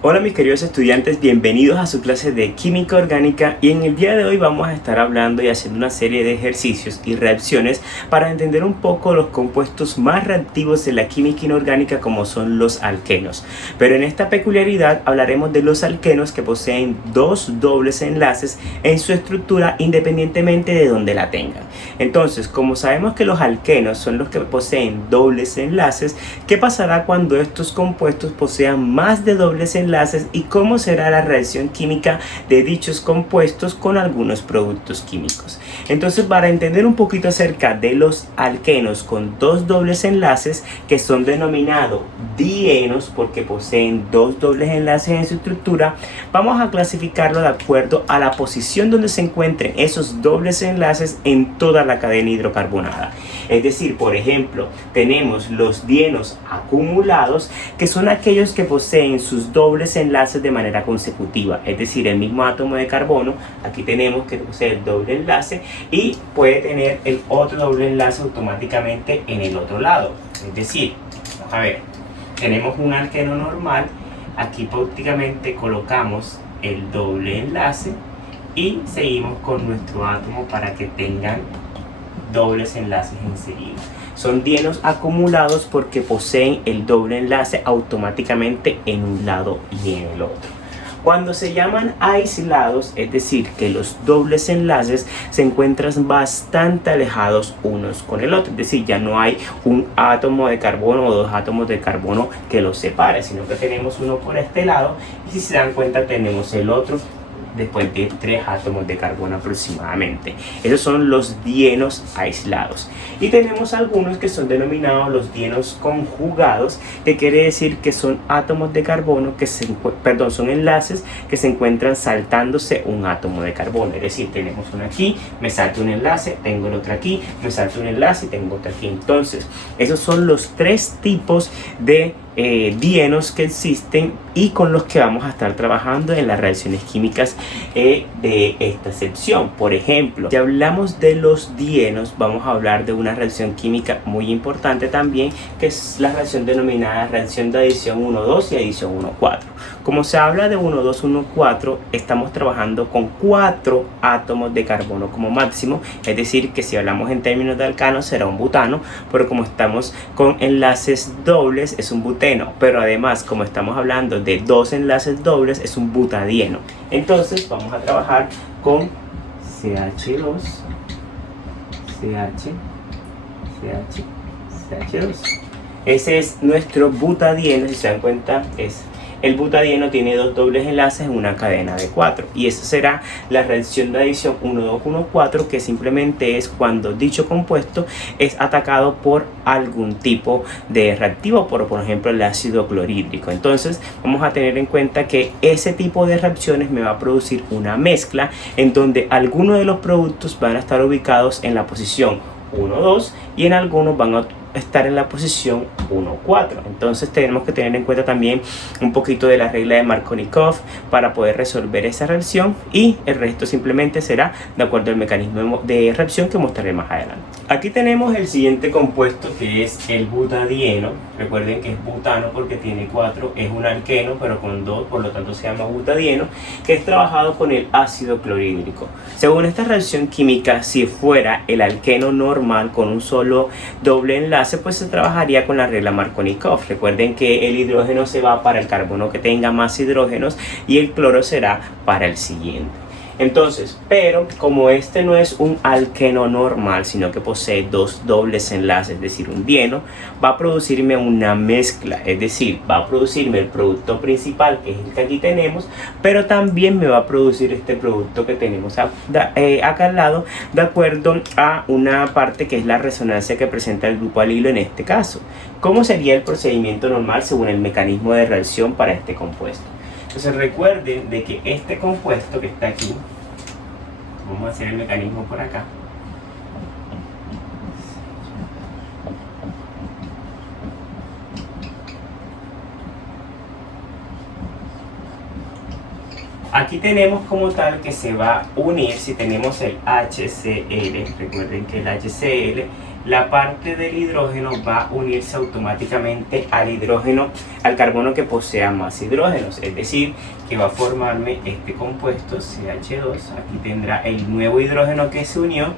Hola mis queridos estudiantes, bienvenidos a su clase de Química Orgánica y en el día de hoy vamos a estar hablando y haciendo una serie de ejercicios y reacciones para entender un poco los compuestos más reactivos de la química inorgánica como son los alquenos. Pero en esta peculiaridad hablaremos de los alquenos que poseen dos dobles enlaces en su estructura independientemente de donde la tengan. Entonces, como sabemos que los alquenos son los que poseen dobles enlaces, ¿qué pasará cuando estos compuestos posean más de dobles enlaces y cómo será la reacción química de dichos compuestos con algunos productos químicos? Entonces, para entender un poquito acerca de los alquenos con dos dobles enlaces, que son denominados dienos porque poseen dos dobles enlaces en su estructura, vamos a clasificarlo de acuerdo a la posición donde se encuentren esos dobles enlaces en toda la cadena hidrocarbonada. Es decir, por ejemplo, tenemos los dienos acumulados, que son aquellos que poseen sus dobles enlaces de manera consecutiva. Es decir, el mismo átomo de carbono, aquí tenemos que posee el doble enlace y puede tener el otro doble enlace automáticamente en el otro lado. Es decir, vamos a ver, tenemos un alqueno normal, aquí prácticamente colocamos el doble enlace y seguimos con nuestro átomo para que tengan dobles enlaces enseguida. Son dienos acumulados porque poseen el doble enlace automáticamente en un lado y en el otro. Cuando se llaman aislados, es decir, que los dobles enlaces se encuentran bastante alejados unos con el otro, es decir, ya no hay un átomo de carbono o dos átomos de carbono que los separe, sino que tenemos uno por este lado y si se dan cuenta tenemos el otro después de 3 átomos de carbono aproximadamente. Esos son los dienos aislados. Y tenemos algunos que son denominados los dienos conjugados, que quiere decir que son átomos de carbono que son enlaces que se encuentran saltándose un átomo de carbono. Es decir, tenemos uno aquí, me salto un enlace, tengo el otro aquí, me salto un enlace y tengo otro aquí. Entonces, esos son los 3 tipos de dienos que existen y con los que vamos a estar trabajando en las reacciones químicas de esta sección. Por ejemplo, si hablamos de los dienos, vamos a hablar de una reacción química muy importante también, que es la reacción denominada reacción de adición 1,2 y adición 1,4. Como se habla de 1,2, 1,4, estamos trabajando con 4 átomos de carbono como máximo, es decir, que si hablamos en términos de alcano será un butano, pero como estamos con enlaces dobles es un buteno, pero además como estamos hablando de 2 enlaces dobles es un butadieno. Entonces vamos a trabajar con CH2, CH, CH, CH2. Ese es nuestro butadieno, si se dan cuenta el butadieno tiene 2 dobles enlaces en una cadena de 4 y esa será la reacción de adición 1,2, 1,4, que simplemente es cuando dicho compuesto es atacado por algún tipo de reactivo, por ejemplo el ácido clorhídrico. Entonces vamos a tener en cuenta que ese tipo de reacciones me va a producir una mezcla en donde algunos de los productos van a estar ubicados en la posición 1,2 y en algunos van a estar en la posición 1,4. Entonces tenemos que tener en cuenta también un poquito de la regla de Markovnikov para poder resolver esa reacción, y el resto simplemente será de acuerdo al mecanismo de reacción que mostraré más adelante. Aquí tenemos el siguiente compuesto, que es el butadieno. Recuerden que es butano porque tiene 4, es un alqueno pero con 2, por lo tanto se llama butadieno, que es trabajado con el ácido clorhídrico. Según esta reacción química, si fuera el alqueno normal con un solo doble enlace, pues se trabajaría con la regla Markovnikov. Recuerden que el hidrógeno se va para el carbono que tenga más hidrógenos y el cloro será para el siguiente. Entonces, pero como este no es un alqueno normal, sino que posee 2 dobles enlaces, es decir, un dieno, va a producirme una mezcla, es decir, va a producirme el producto principal, que es el que aquí tenemos, pero también me va a producir este producto que tenemos acá al lado, de acuerdo a una parte que es la resonancia que presenta el grupo alilo en este caso. ¿Cómo sería el procedimiento normal según el mecanismo de reacción para este compuesto? Entonces recuerden de que este compuesto que está aquí, vamos a hacer el mecanismo por acá. Aquí tenemos como tal que se va a unir, si tenemos el HCl, recuerden que el HCl la parte del hidrógeno va a unirse automáticamente al hidrógeno, al carbono que posea más hidrógenos, es decir, que va a formarme este compuesto CH2. Aquí tendrá el nuevo hidrógeno que se unió,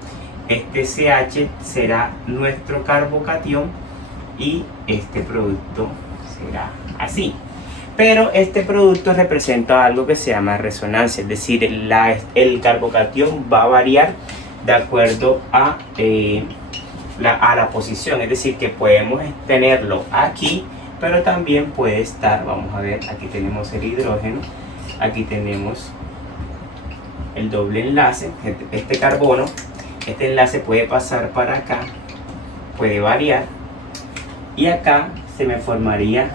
este CH será nuestro carbocatión y este producto será así. Pero este producto representa algo que se llama resonancia, es decir, el carbocatión va a variar de acuerdo a la posición, es decir, que podemos tenerlo aquí, pero también puede estar, vamos a ver, aquí tenemos el hidrógeno, aquí tenemos el doble enlace, este carbono, este enlace puede pasar para acá, puede variar, y acá se me formaría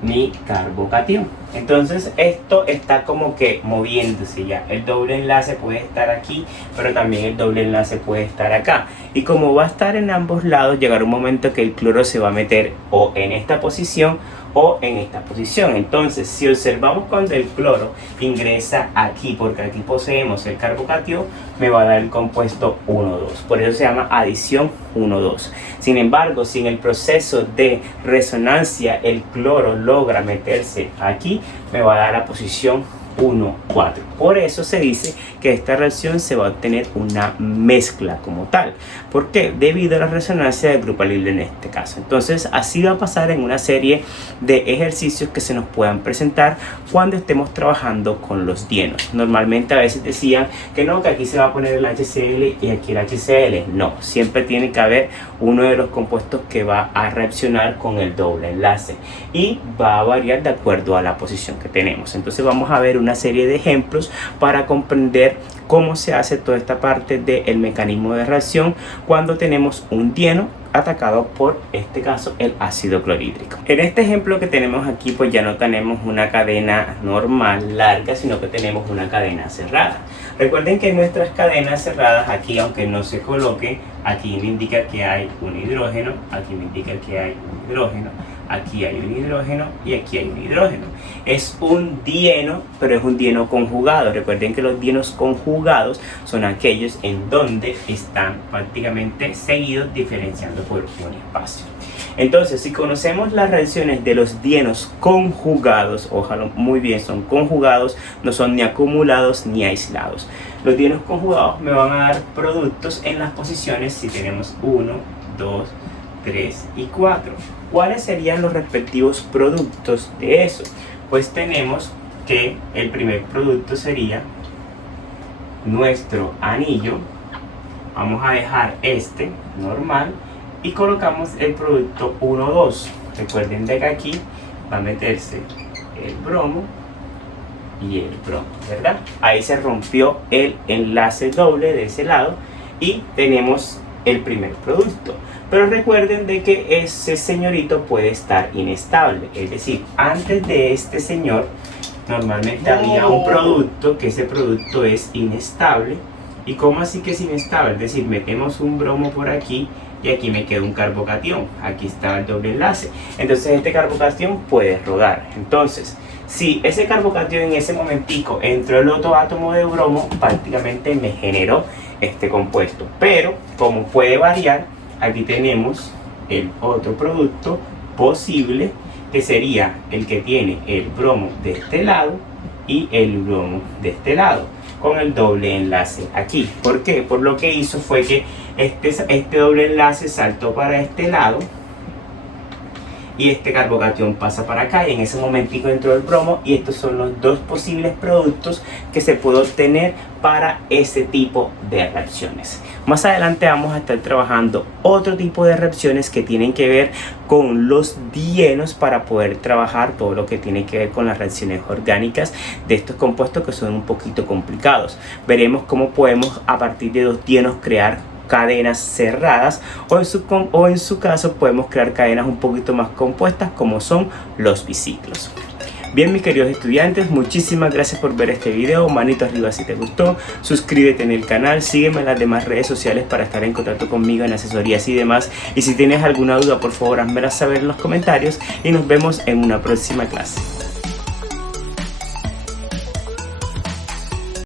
mi carbocatión. Entonces esto está como que moviéndose ya. El doble enlace puede estar aquí, pero también el doble enlace puede estar acá. Y como va a estar en ambos lados, llegará un momento que el cloro se va a meter o en esta posición o en esta posición. Entonces, si observamos cuando el cloro ingresa aquí, porque aquí poseemos el carbocatión, me va a dar el compuesto 1,2. Por eso se llama adición 1,2. Sin embargo, si en el proceso de resonancia el cloro logra meterse aquí, me va a dar la posición 1,4. Por eso se dice que esta reacción se va a obtener una mezcla como tal. ¿Por qué? Debido a la resonancia del grupo alilo en este caso. Entonces así va a pasar en una serie de ejercicios que se nos puedan presentar cuando estemos trabajando con los dienos. Normalmente a veces decían que no, que aquí se va a poner el HCl y aquí el HCl. No, siempre tiene que haber uno de los compuestos que va a reaccionar con el doble enlace y va a variar de acuerdo a la posición que tenemos. Entonces vamos a ver una serie de ejemplos para comprender cómo se hace toda esta parte del mecanismo de reacción cuando tenemos un dieno atacado por, este caso, el ácido clorhídrico. En este ejemplo que tenemos aquí, pues ya no tenemos una cadena normal larga, sino que tenemos una cadena cerrada. Recuerden que nuestras cadenas cerradas aquí, aunque no se coloque, aquí me indica que hay un hidrógeno, aquí me indica que hay un hidrógeno, aquí hay un hidrógeno y aquí hay un hidrógeno. Es un dieno, pero es un dieno conjugado. Recuerden que los dienos conjugados son aquellos en donde están prácticamente seguidos, diferenciando por un espacio. Entonces, si conocemos las reacciones de los dienos conjugados, ojalá muy bien, son conjugados, no son ni acumulados ni aislados. Los dienos conjugados me van a dar productos en las posiciones si tenemos 1, 2, 3 y 4. ¿Cuáles serían los respectivos productos de eso? Pues tenemos que el primer producto sería nuestro anillo. Vamos a dejar este normal y colocamos el producto 1, 2. Recuerden de que aquí va a meterse el bromo y el bromo, ¿verdad? Ahí se rompió el enlace doble de ese lado y tenemos el primer producto. Pero recuerden de que ese señorito puede estar inestable, es decir, antes de este señor normalmente había un producto que ese producto es inestable. ¿Y cómo así que es inestable? Es decir, metemos un bromo por aquí y aquí me queda un carbocatión, aquí está el doble enlace, entonces este carbocatión puede rodar. Entonces, si ese carbocatión en ese momentico entró el otro átomo de bromo, prácticamente me generó este compuesto, pero como puede variar, aquí tenemos el otro producto posible, que sería el que tiene el bromo de este lado y el bromo de este lado, con el doble enlace aquí. ¿Por qué? Por lo que hizo fue que este doble enlace saltó para este lado y este carbocatión pasa para acá, y en ese momentico entró el bromo, y estos son los dos posibles productos que se puede obtener para ese tipo de reacciones. Más adelante vamos a estar trabajando otro tipo de reacciones que tienen que ver con los dienos para poder trabajar todo lo que tiene que ver con las reacciones orgánicas de estos compuestos que son un poquito complicados. Veremos cómo podemos a partir de dos dienos crear cadenas cerradas, o en su caso podemos crear cadenas un poquito más compuestas como son los biciclos. Bien, mis queridos estudiantes, muchísimas gracias por ver este video. Manito arriba si te gustó, suscríbete en el canal, sígueme en las demás redes sociales para estar en contacto conmigo en asesorías y demás, y si tienes alguna duda por favor házmela saber en los comentarios y nos vemos en una próxima clase.